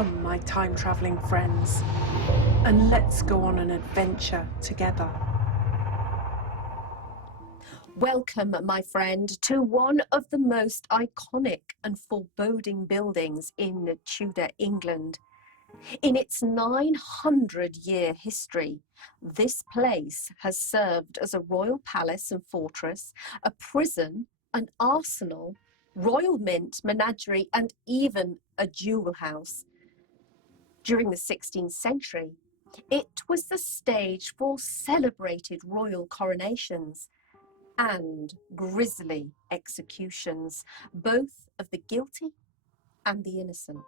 Come, my time-travelling friends, and let's go on an adventure together. Welcome, my friend, to one of the most iconic and foreboding buildings in Tudor England. In its 900-year history, this place has served as a royal palace and fortress, a prison, an arsenal, royal mint, menagerie, and even a jewel house. During the 16th century, it was the stage for celebrated royal coronations and grisly executions, both of the guilty and the innocent.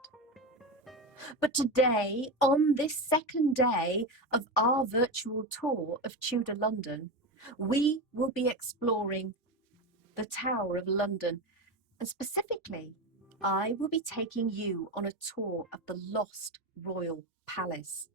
But today, on this second day of our virtual tour of Tudor London, we will be exploring the Tower of London, and specifically, I will be taking you on a tour of the lost royal palace.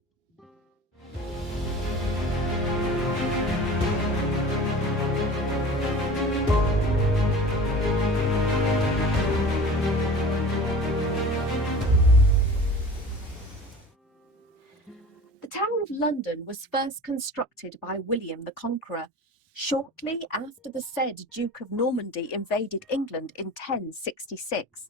The Tower of London was first constructed by William the Conqueror, shortly after the said Duke of Normandy invaded England in 1066.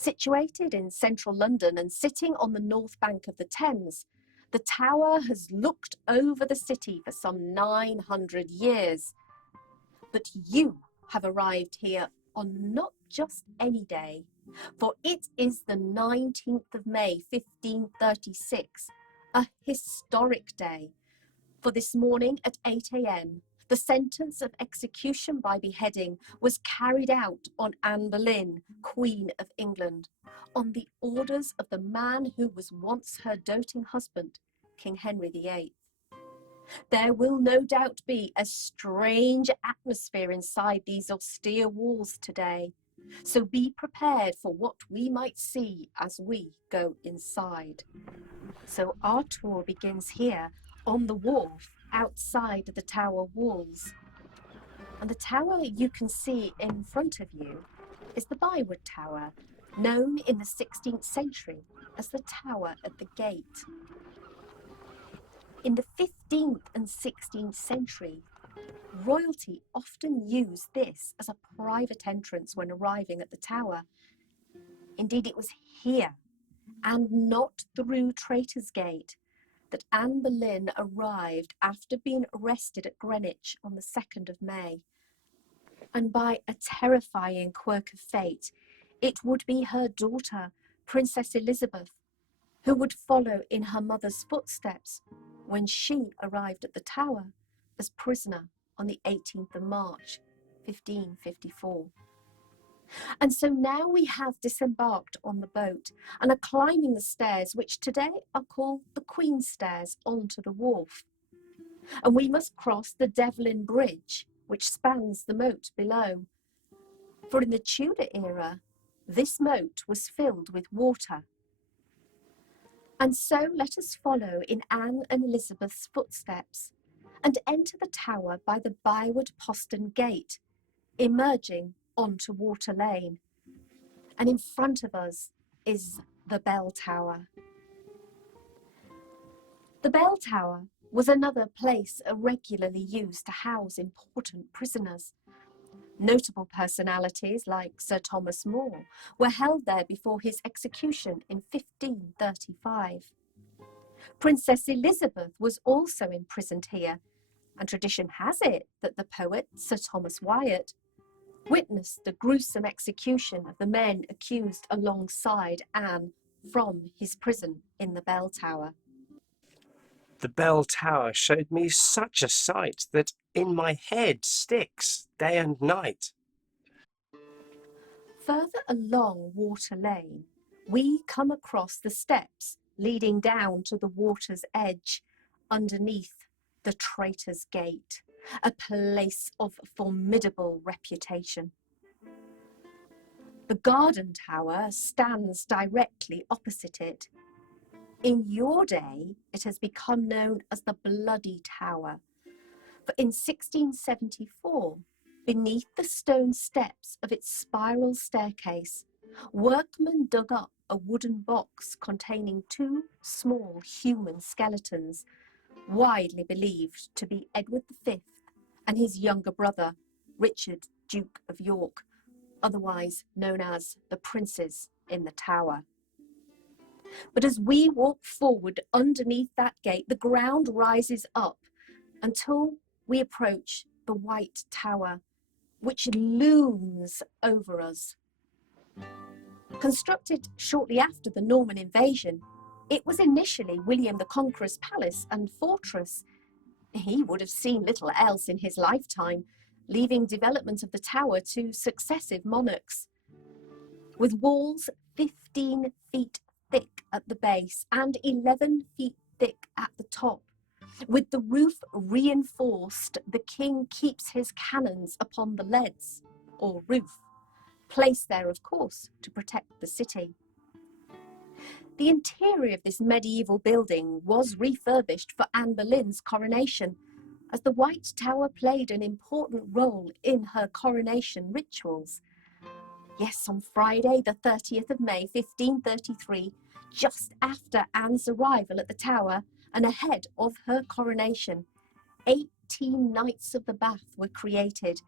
Situated in central London and sitting on the north bank of the Thames, the tower has looked over the city for some 900 years. But you have arrived here on not just any day, for it is the 19th of May, 1536, a historic day. For this morning at 8 a.m, the sentence of execution by beheading was carried out on Anne Boleyn, Queen of England, on the orders of the man who was once her doting husband, King Henry VIII. There will no doubt be a strange atmosphere inside these austere walls today, so be prepared for what we might see as we go inside. So our tour begins here on the wharf outside the tower walls. And the tower you can see in front of you is the Byward Tower, known in the 16th century as the Tower at the Gate. In the 15th and 16th century, royalty often used this as a private entrance when arriving at the tower. Indeed, it was here, and not through Traitor's Gate, that Anne Boleyn arrived after being arrested at Greenwich on the 2nd of May. And by a terrifying quirk of fate, it would be her daughter, Princess Elizabeth, who would follow in her mother's footsteps when she arrived at the Tower as prisoner on the 18th of March, 1554. And so now we have disembarked on the boat and are climbing the stairs, which today are called the Queen's Stairs, onto the wharf. And we must cross the Devlin Bridge, which spans the moat below. For in the Tudor era, this moat was filled with water. And so let us follow in Anne and Elizabeth's footsteps and enter the tower by the Byward Postern Gate, emerging onto Water Lane. And in front of us is the Bell Tower. The Bell Tower was another place regularly used to house important prisoners. Notable personalities like Sir Thomas More were held there before his execution in 1535. Princess Elizabeth was also imprisoned here, and tradition has it that the poet Sir Thomas Wyatt witnessed the gruesome execution of the men accused alongside Anne from his prison in the Bell Tower. The Bell Tower showed me such a sight that in my head sticks day and night. Further along Water Lane, we come across the steps leading down to the water's edge underneath the Traitor's Gate, a place of formidable reputation. The Garden Tower stands directly opposite it. In your day, it has become known as the Bloody Tower, for in 1674, beneath the stone steps of its spiral staircase, Workmen dug up a wooden box containing two small human skeletons, widely believed to be Edward V and his younger brother, Richard, Duke of York, otherwise known as the Princes in the Tower. But as we walk forward underneath that gate, the ground rises up until we approach the White Tower, which looms over us. Constructed shortly after the Norman invasion, it was initially William the Conqueror's palace and fortress. He would have seen little else in his lifetime, leaving development of the tower to successive monarchs. With walls 15 feet thick at the base and 11 feet thick at the top, with the roof reinforced, the king keeps his cannons upon the leads, or roof, placed there, of course, to protect the city. The interior of this medieval building was refurbished for Anne Boleyn's coronation, as the White Tower played an important role in her coronation rituals. Yes, on Friday, the 30th of May, 1533, just after Anne's arrival at the Tower and ahead of her coronation, 18 Knights of the Bath were created,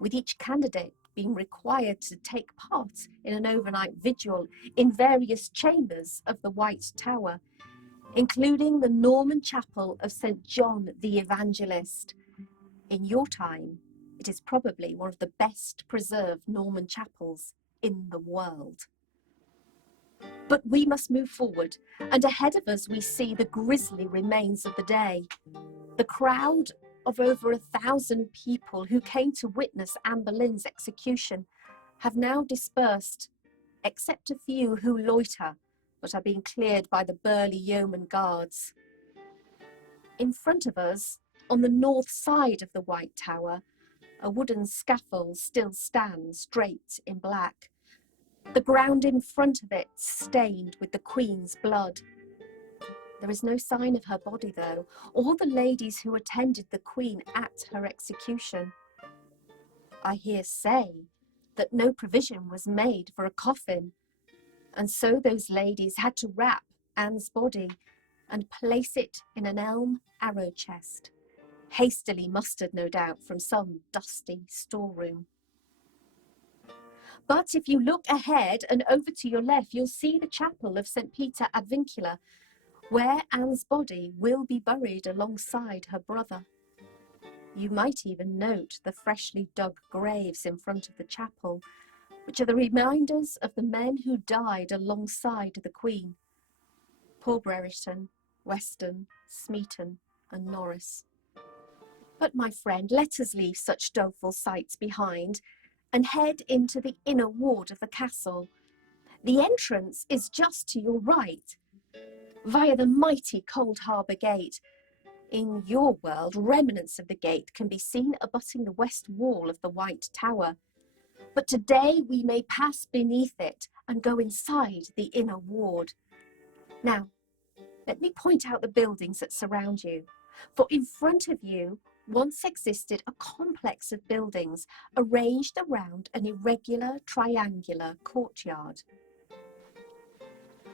with each candidate being required to take part in an overnight vigil in various chambers of the White Tower, including the Norman chapel of St. John the Evangelist. In your time, it is probably one of the best preserved Norman chapels in the world. But we must move forward, and ahead of us we see the grisly remains of the day. The crowd of over 1,000 people who came to witness Anne Boleyn's execution have now dispersed, except a few who loiter, but are being cleared by the burly yeoman guards. In front of us, on the north side of the White Tower, a wooden scaffold still stands, draped in black. The ground in front of it stained with the Queen's blood. There is no sign of her body, though, or the ladies who attended the Queen at her execution. I hear say that no provision was made for a coffin, and so those ladies had to wrap Anne's body and place it in an elm arrow chest, hastily mustered, no doubt, from some dusty storeroom. But if you look ahead and over to your left, you'll see the chapel of St. Peter ad Vincula, where Anne's body will be buried alongside her brother. You might even note the freshly dug graves in front of the chapel, which are the reminders of the men who died alongside the Queen: poor Brereton, Weston, Smeaton and Norris. But my friend, let us leave such doleful sights behind and head into the inner ward of the castle. The entrance is just to your right, via the mighty Cold Harbour Gate. In your world, remnants of the gate can be seen abutting the west wall of the White Tower. But today we may pass beneath it and go inside the inner ward. Now, let me point out the buildings that surround you. For in front of you once existed a complex of buildings arranged around an irregular triangular courtyard.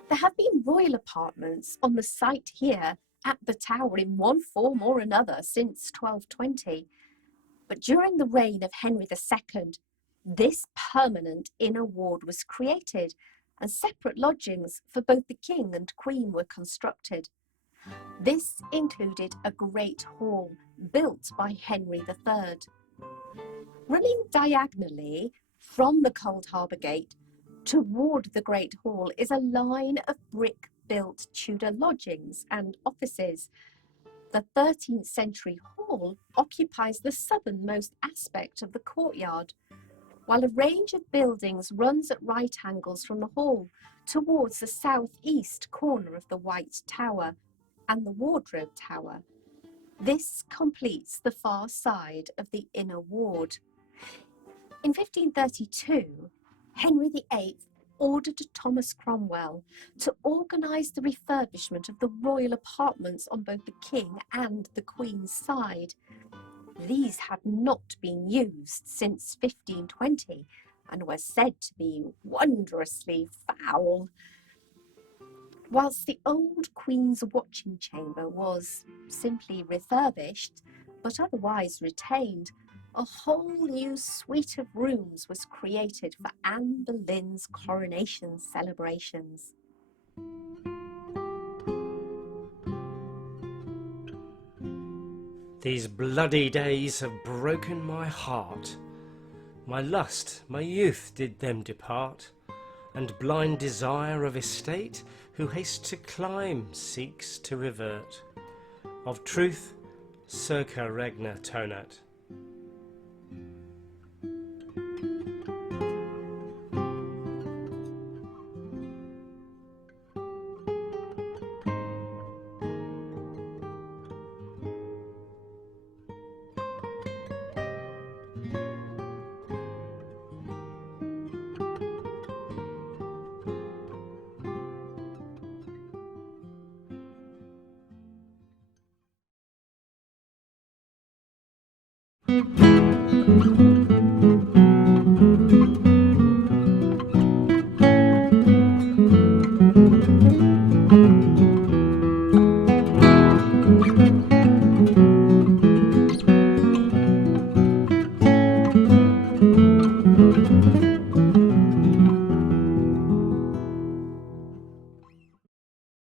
There have been royal apartments on the site here at the tower in one form or another since 1220. But during the reign of Henry II, this permanent inner ward was created, and separate lodgings for both the king and queen were constructed. This included a great hall built by Henry III. Running diagonally from the Cold Harbour Gate toward the Great Hall is a line of brick-built Tudor lodgings and offices. The 13th century hall occupies the southernmost aspect of the courtyard, while a range of buildings runs at right angles from the hall towards the southeast corner of the White Tower and the Wardrobe Tower. This completes the far side of the inner ward. In 1532, Henry VIII ordered Thomas Cromwell to organise the refurbishment of the royal apartments on both the king and the queen's side. These had not been used since 1520 and were said to be wondrously foul. Whilst the old Queen's watching chamber was simply refurbished, but otherwise retained, a whole new suite of rooms was created for Anne Boleyn's coronation celebrations. These bloody days have broken my heart. My lust, my youth did them depart, and blind desire of estate, who hastes to climb, seeks to revert. Of truth, circa regna tonat.